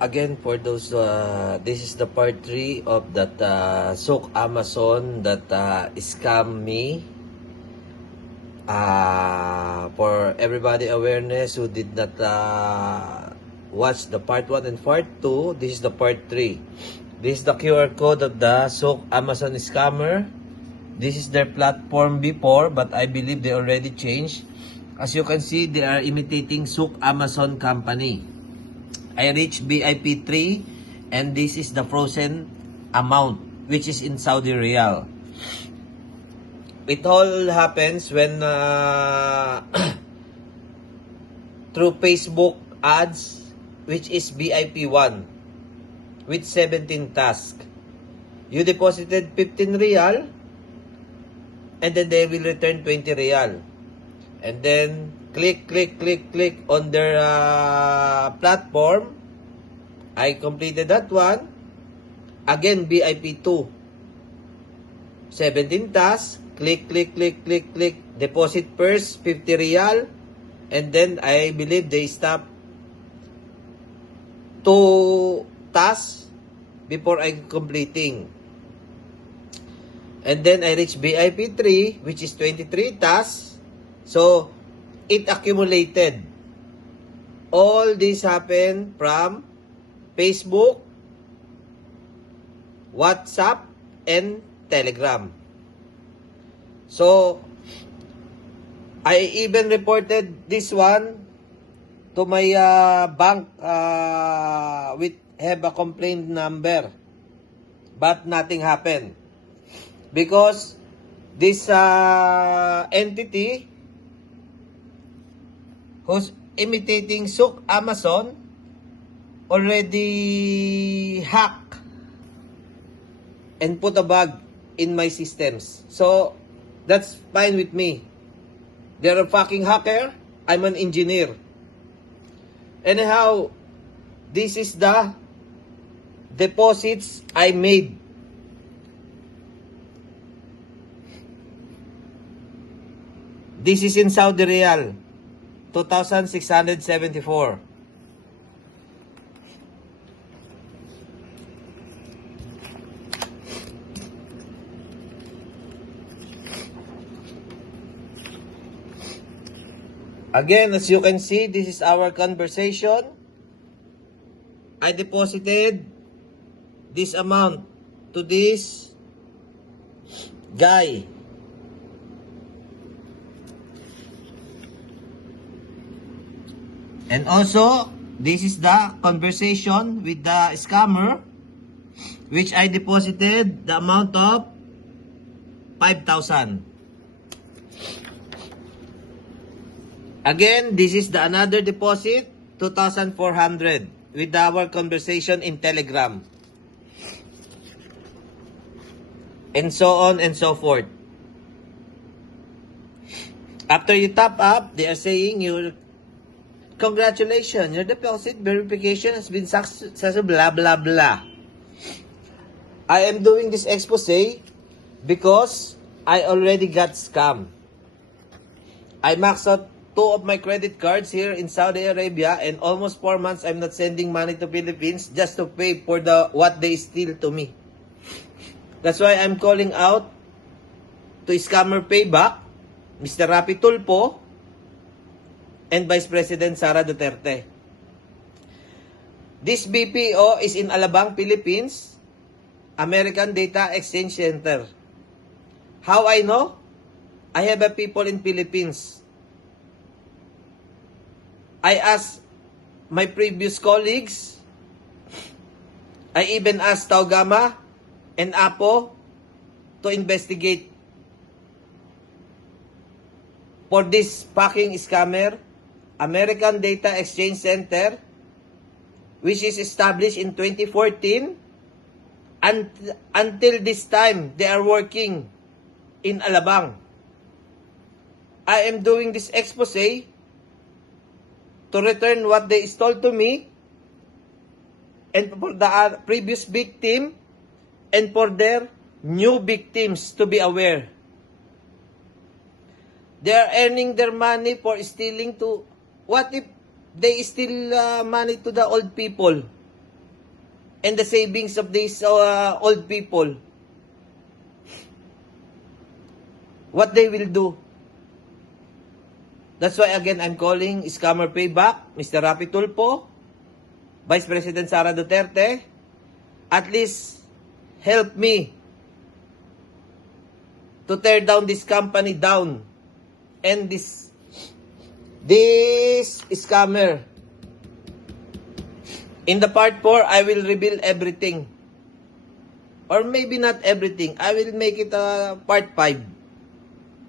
Again, for those, this is the part 3 of that Sook Amazon that scam me. For everybody awareness who did not watch the part 1 and part 2, this is the part 3. This is the QR code of the Sook Amazon scammer. This is their platform before, but I believe they already changed. As you can see, they are imitating Sook Amazon company. I reached BIP 3 and this is the frozen amount which is in Saudi Riyal. It all happens when through Facebook ads which is BIP 1 with 17 tasks. You deposited 15 Riyal and then they will return 20 Riyal. And then click on their platform. I completed that one. Again, BIP 2. 17 tasks. Click. Deposit first, 50 Riyal. And then, I believe they stop 2 tasks before I completing. And then, I reach BIP 3, which is 23 tasks. So, it accumulated. All this happened from Facebook, WhatsApp, and Telegram. So, I even reported this one to my bank with have a complaint number. But nothing happened. Because this entity who's imitating Sook Amazon already hacked and put a bug in my systems. So, that's fine with me. They're a fucking hacker. I'm an engineer. Anyhow, this is the deposits I made. This is in Saudi Riyal. 2,674. Again, as you can see, this is our conversation. I deposited this amount to this guy. And also, this is the conversation with the scammer, which I deposited the amount of 5,000. Again, this is the another deposit, 2,400, with our conversation in Telegram. And so on and so forth. After you top up, they are saying congratulations, your deposit verification has been successful, blah, blah, blah. I am doing this expose because I already got scammed. I maxed out 2 of my credit cards here in Saudi Arabia and almost 4 months I'm not sending money to Philippines just to pay for what they steal to me. That's why I'm calling out to Scammer Payback, Mr. Rapi Tulfo, and Vice President Sara Duterte. This BPO is in Alabang, Philippines, American Data Exchange Center. How I know? I have a people in Philippines. I asked my previous colleagues. I even asked Taugama and Apo to investigate for this fucking scammer. American Data Exchange Center, which is established in 2014, and until this time, they are working in Alabang. I am doing this expose to return what they stole to me and for the previous victim and for their new victims to be aware. They are earning their money for stealing to... What if they steal money to the old people? and the savings of these old people. What they will do. That's why again I'm calling Scammer Payback, Mr. Rapi Tulfo, Vice President Sara Duterte. At least help me to tear down this company down and this scammer. In the part 4, I will reveal everything. Or maybe not everything. I will make it part 5.